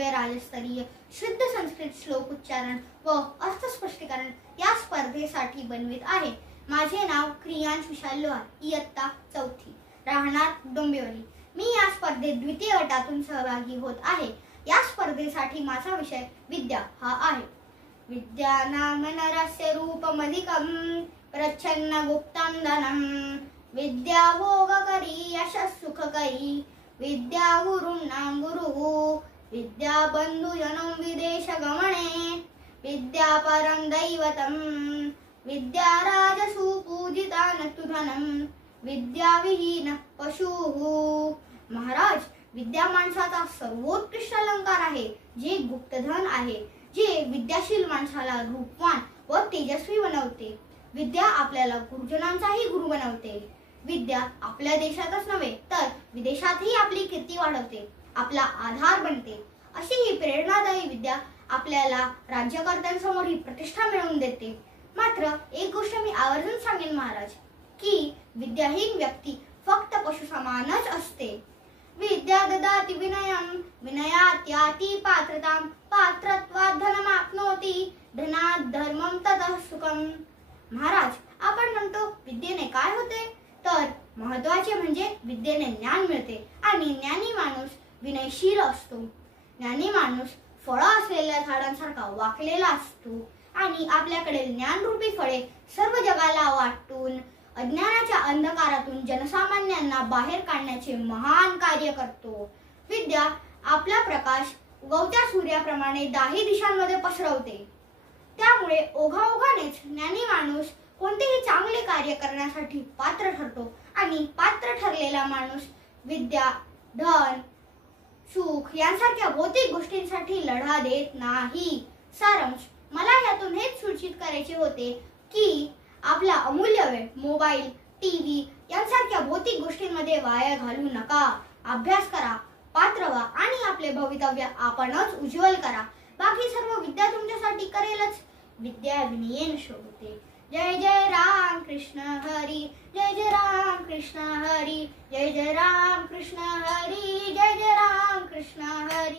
भव्य राज्यस्तरीय शुद्ध संस्कृत श्लोक उच्चारण व अर्थ स्पष्टीकरण या स्पर्धेसाठी बनवित आहे। माझे नाव क्रियांश विशाल लोहार, इयत्ता 4थी, राहणार डोंबिवली। मी या स्पर्धेत द्वितीय गटातून सहभागी होत आहे। या स्पर्धेसाठी माझा विषय विद्या हा आहे। विद्या नाम नरस्य रूपमधिकं प्रच्छन्न गुप्तं धनं, विद्या भोगकरी यशः सुखकरी, विद्या गुरुणां गुरुः, विद्या बन्धुजनं विदेशगमने, विद्या परं दैवतं, विद्या राजसु पूजिता न तु धनं, विद्या विहीन पशुः। महाराज, विद्या माणसाचा सर्वोत्कृष्ट अलंकार आहे, जे गुप्तधन आहे, जे विद्याशील माणसाला रूपवान व तेजस्वी बनवते। विद्या आपल्याला गुरुजनांचाही गुरु बनवते। विद्या आपल्या देशातच नव्हे तर विदेशातही आपली कीर्ती वाढवते, आपला आधार बनते। अशी ही प्रेरणादायी विद्या आपल्याला राज्यकर्त्यांसमोर ही प्रतिष्ठा मिळवून देते। मात्र एक गोष्ट मी आवर्जून सांगेन महाराज, की विद्याहीन व्यक्ती फक्त पशु समानच असते। विद्या ददाति विनयं, विनयात् याति पात्रतां, पात्रत्वात् धनमाप्नोति, धनात् धर्मं ततः सुखं। महाराज, आपण म्हणतो विद्येने काय होते, तर महत्त्वाचे म्हणजे विद्येने ज्ञान मिळते आणि ज्ञानी माणूस विनयशील असतो। ज्ञानी माणूस फळं असलेल्या झाडांसारखा वाकलेला असतो आणि आपल्याकडे ज्ञानरूपी फळे सर्व जगाला वाटून अज्ञानाच्या अंधकारातून जनसामान्यांना बाहेर काढण्याचे महान कार्य करतो। विद्या आपला प्रकाश उगवत्या सूर्याप्रमाणे दाही दिशांमध्ये पसरवते। त्यामुळे ओघाओघानेच ज्ञानी माणूस कोणतेही चांगले कार्य करण्यासाठी पात्र ठरतो आणि पात्र ठरलेला माणूस विद्या, धन, सुख यांसारख्या भौतिक गोष्टींसाठी लढा देत नाही। सारांश, मला यातून हेच सूचित करायचे होते की आपला अमूल्य वेळ मोबाईल, टीव्ही यांसारख्या भौतिक गोष्टींमध्ये वाया घालू नका। अभ्यास करा, पात्र व्हा आणि आपले भवितव्य आपणच उज्ज्वल करा। बाकी सर्व विद्या तुमच्यासाठी करेलच। विद्या विनयेन शोभते। जय जय राम कृष्ण हरी, जय जय राम कृष्ण हरी, जय जय राम कृष्ण हरी, जय जय राम कृष्ण हरी।